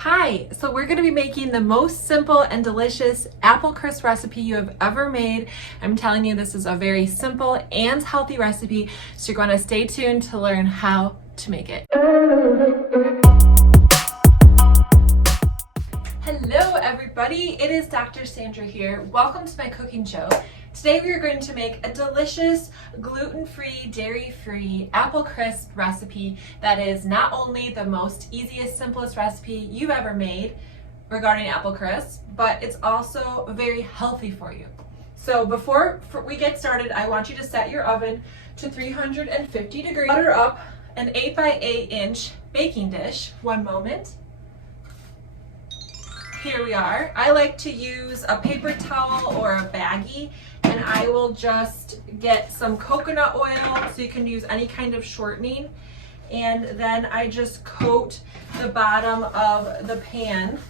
Hi, so we're going to be making the most simple and delicious apple crisp recipe you have ever made. I'm telling you, this is a very simple and healthy recipe, so you're going to stay tuned to learn how to make it. Hello everybody, it is Dr. Sandra here. Welcome to my cooking show. Today we are going to make a delicious gluten-free, dairy-free apple crisp recipe that is not only the most easiest, simplest recipe you've ever made regarding apple crisp, but it's also very healthy for you. So before we get started, I want you to set your oven to 350 degrees. Butter up an 8 by 8 inch baking dish. One moment. Here we are. I like to use a paper towel or a baggie, and I will just get some coconut oil, so you can use any kind of shortening, and then I just coat the bottom of the pan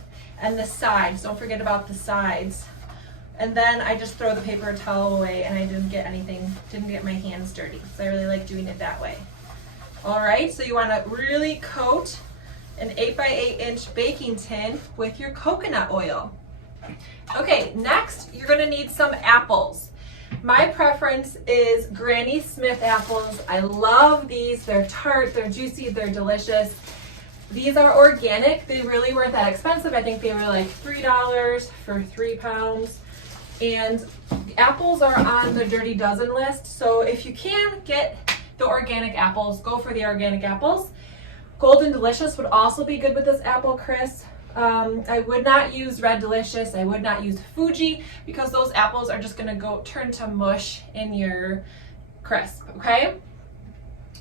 and the sides. Don't forget about the sides. And then I just throw the paper towel away, and I didn't get my hands dirty. So I really like doing it that way. All right, so you want to really coat an 8 by 8 inch baking tin with your coconut oil. Okay, next you're gonna need some apples. My preference is Granny Smith apples. I love these. They're tart, they're juicy, they're delicious. These are organic. They really weren't that expensive. I think they were like $3 for 3 pounds. And apples are on the Dirty Dozen list. So if you can get the organic apples, go for the organic apples. Golden Delicious would also be good with this apple crisp. I would not use Red Delicious. I would not use Fuji, because those apples are just gonna turn to mush in your crisp, okay?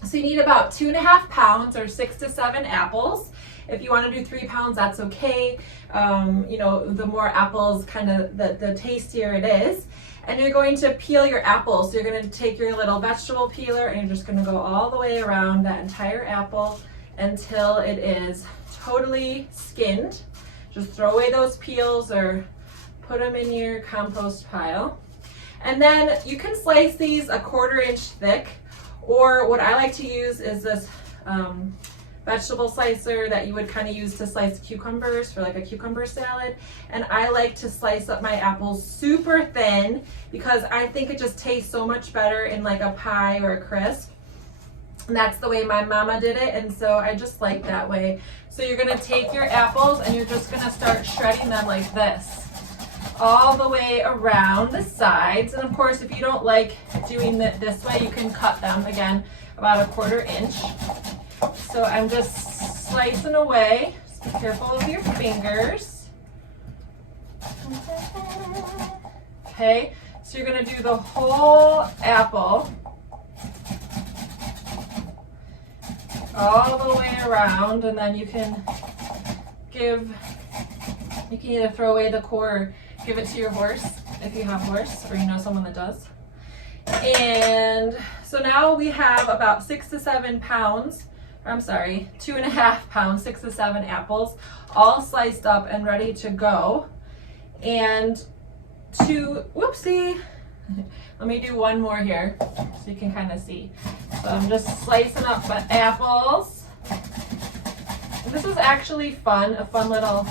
So you need about 2.5 pounds or 6 to 7 apples. If you wanna do 3 pounds, that's okay. You know, the more apples, the tastier it is. And you're going to peel your apples. So you're gonna take your little vegetable peeler and you're just gonna go all the way around that entire apple until it is totally skinned. Just throw away those peels or put them in your compost pile. And then you can slice these 1/4 inch thick, or what I like to use is this vegetable slicer that you would kind of use to slice cucumbers for like a cucumber salad. And I like to slice up my apples super thin because I think it just tastes so much better in like a pie or a crisp. And that's the way my mama did it, and so I just like that way. So you're gonna take your apples and you're just gonna start shredding them like this, all the way around the sides. And of course, if you don't like doing it this way, you can cut them, again, about 1/4 inch. So I'm just slicing away. Just be careful with your fingers. Okay, so you're gonna do the whole apple all the way around, and then you can either throw away the core or give it to your horse if you have a horse or you know someone that does. And so now we have about 6 to 7 pounds, I'm sorry, 2.5 pounds, 6 to 7 apples, all sliced up and ready to go. And whoopsie, let me do one more here so you can kind of see. So I'm just slicing up my apples. This is actually fun, a fun little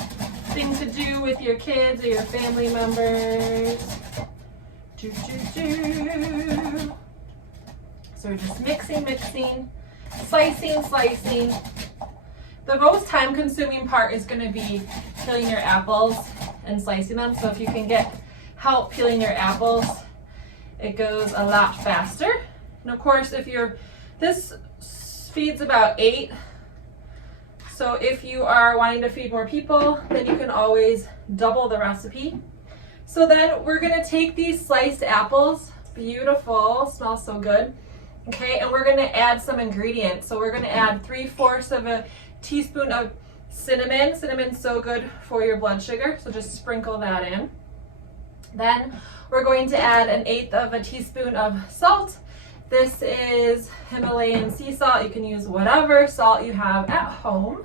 thing to do with your kids or your family members. So we're just mixing, slicing. The most time consuming part is going to be peeling your apples and slicing them. So if you can get help peeling your apples, it goes a lot faster. And of course, this feeds about 8. So if you are wanting to feed more people, then you can always double the recipe. So then we're gonna take these sliced apples, beautiful, smells so good. Okay, and we're gonna add some ingredients. So we're gonna add 3/4 of a teaspoon of cinnamon. Cinnamon's so good for your blood sugar, so just sprinkle that in. Then we're going to add 1/8 of a teaspoon of salt. This is Himalayan sea salt. You can use whatever salt you have at home.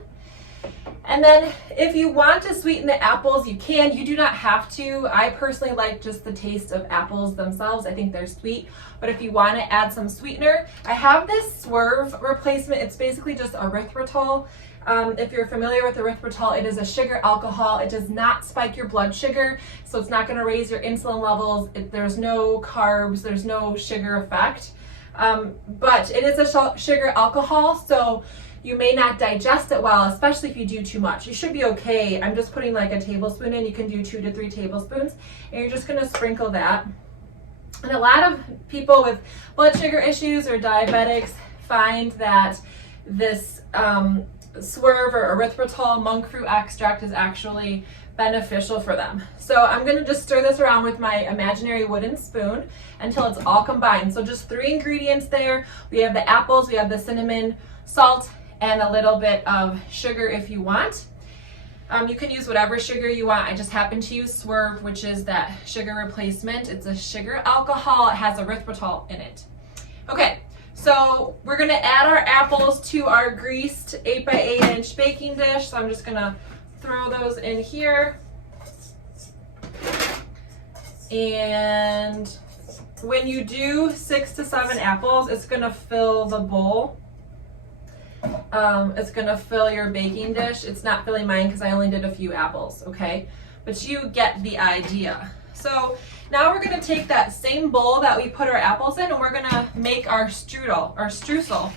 And then if you want to sweeten the apples, you can. You do not have to. I personally like just the taste of apples themselves. I think they're sweet. But if you want to add some sweetener, I have this Swerve replacement. It's basically just erythritol. If you're familiar with erythritol, it is a sugar alcohol. It does not spike your blood sugar, so it's not going to raise your insulin levels. There's no carbs, there's no sugar effect. But it is a sugar alcohol, so you may not digest it well, especially if you do too much. You should be okay. I'm just putting like a tablespoon in. You can do 2 to 3 tablespoons, and you're just going to sprinkle that. And a lot of people with blood sugar issues or diabetics find that this swerve or erythritol monk fruit extract is actually beneficial for them. So I'm going to just stir this around with my imaginary wooden spoon until it's all combined. So just 3 ingredients there. We have the apples, we have the cinnamon, salt, and a little bit of sugar if you want. You can use whatever sugar you want. I just happen to use Swerve, which is that sugar replacement. It's a sugar alcohol. It has erythritol in it. Okay, so we're going to add our apples to our greased 8 by 8 inch baking dish. So I'm just going to throw those in here. And when you do 6 to 7 apples, it's going to fill the bowl. It's going to fill your baking dish. It's not filling mine because I only did a few apples, okay? But you get the idea. So now we're going to take that same bowl that we put our apples in, and we're going to make our strudel, our streusel,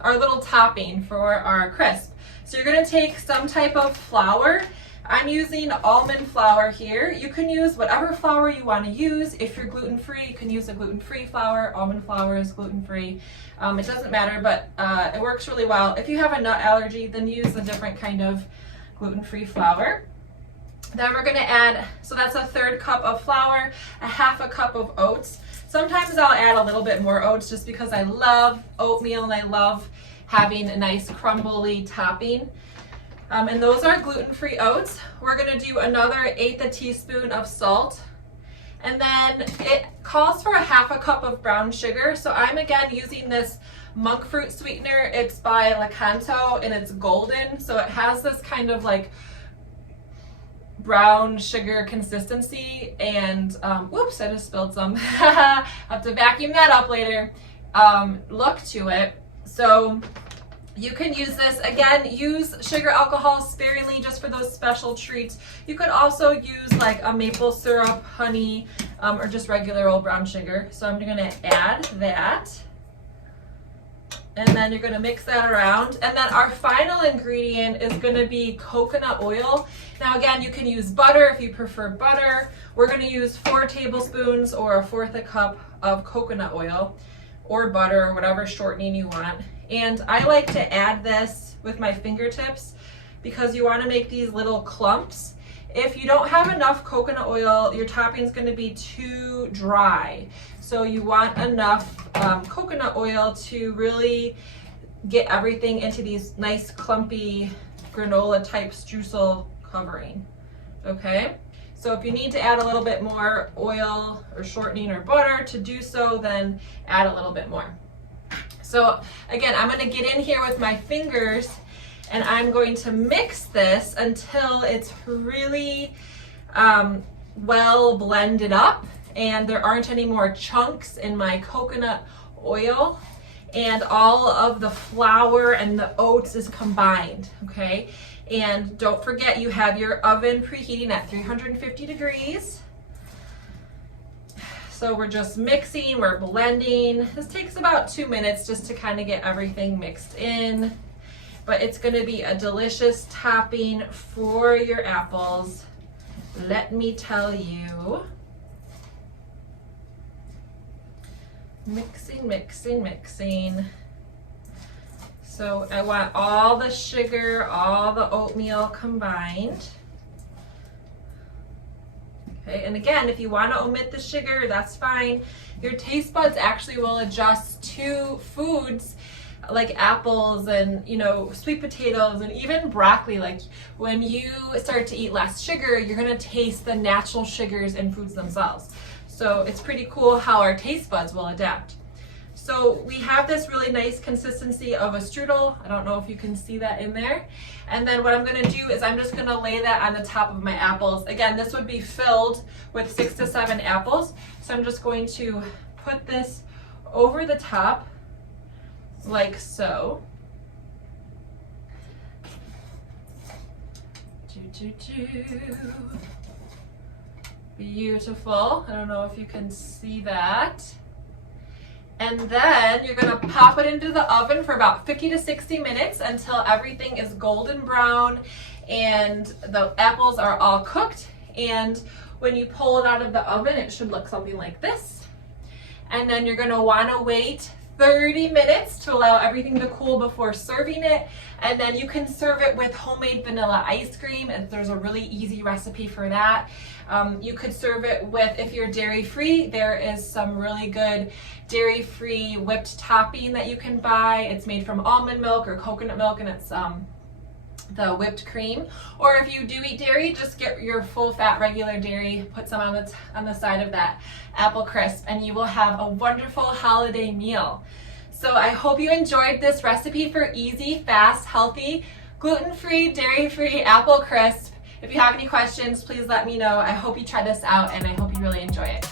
our little topping for our crisp. So you're going to take some type of flour. I'm using almond flour here. You can use whatever flour you want to use. If you're gluten-free, you can use a gluten-free flour. Almond flour is gluten-free. It doesn't matter, but it works really well. If you have a nut allergy, then use a different kind of gluten-free flour. Then we're going to add, so that's a 1/3 cup of flour, a 1/2 cup of oats. Sometimes I'll add a little bit more oats just because I love oatmeal and I love having a nice crumbly topping. And those are gluten-free oats. We're going to do another 1/8 teaspoon of salt. And then it calls for a 1/2 cup of brown sugar. So I'm again using this monk fruit sweetener. It's by Lakanto and it's golden. So it has this kind of like brown sugar consistency. And whoops, I just spilled some. I'll have to vacuum that up later. Look to it. So you can use this, again, use sugar alcohol sparingly just for those special treats. You could also use like a maple syrup, honey, or just regular old brown sugar. So I'm going to add that. And then you're going to mix that around. And then our final ingredient is going to be coconut oil. Now again, you can use butter if you prefer butter. We're going to use 4 tablespoons or 1/4 cup of coconut oil or butter or whatever shortening you want. And I like to add this with my fingertips because you want to make these little clumps. If you don't have enough coconut oil, your topping is going to be too dry. So you want enough coconut oil to really get everything into these nice clumpy granola type streusel covering. Okay? So if you need to add a little bit more oil or shortening or butter to do so, then add a little bit more. So again, I'm going to get in here with my fingers and I'm going to mix this until it's really well blended up and there aren't any more chunks in my coconut oil and all of the flour and the oats is combined, okay? And don't forget you have your oven preheating at 350 degrees. So we're just mixing, we're blending. This takes about 2 minutes just to kind of get everything mixed in. But it's going to be a delicious topping for your apples. Let me tell you. Mixing, mixing, mixing. So I want all the sugar, all the oatmeal combined. Okay, and again, if you want to omit the sugar, that's fine. Your taste buds actually will adjust to foods like apples and, you know, sweet potatoes and even broccoli. Like when you start to eat less sugar, you're going to taste the natural sugars in foods themselves. So it's pretty cool how our taste buds will adapt. So we have this really nice consistency of a strudel. I don't know if you can see that in there. And then what I'm going to do is I'm just going to lay that on the top of my apples. Again, this would be filled with 6 to 7 apples. So I'm just going to put this over the top like so. Beautiful. I don't know if you can see that. And then you're gonna pop it into the oven for about 50 to 60 minutes until everything is golden brown and the apples are all cooked. And when you pull it out of the oven, it should look something like this. And then you're gonna wanna wait 30 minutes to allow everything to cool before serving it. And then you can serve it with homemade vanilla ice cream, and there's a really easy recipe for that. You could serve it with, if you're dairy free, there is some really good dairy free whipped topping that you can buy. It's made from almond milk or coconut milk, and it's the whipped cream. Or if you do eat dairy, just get your full fat regular dairy, put some on the side of that apple crisp, and you will have a wonderful holiday meal. So I hope you enjoyed this recipe for easy, fast, healthy, gluten-free, dairy-free apple crisp. If you have any questions, please let me know. I hope you try this out and I hope you really enjoy it.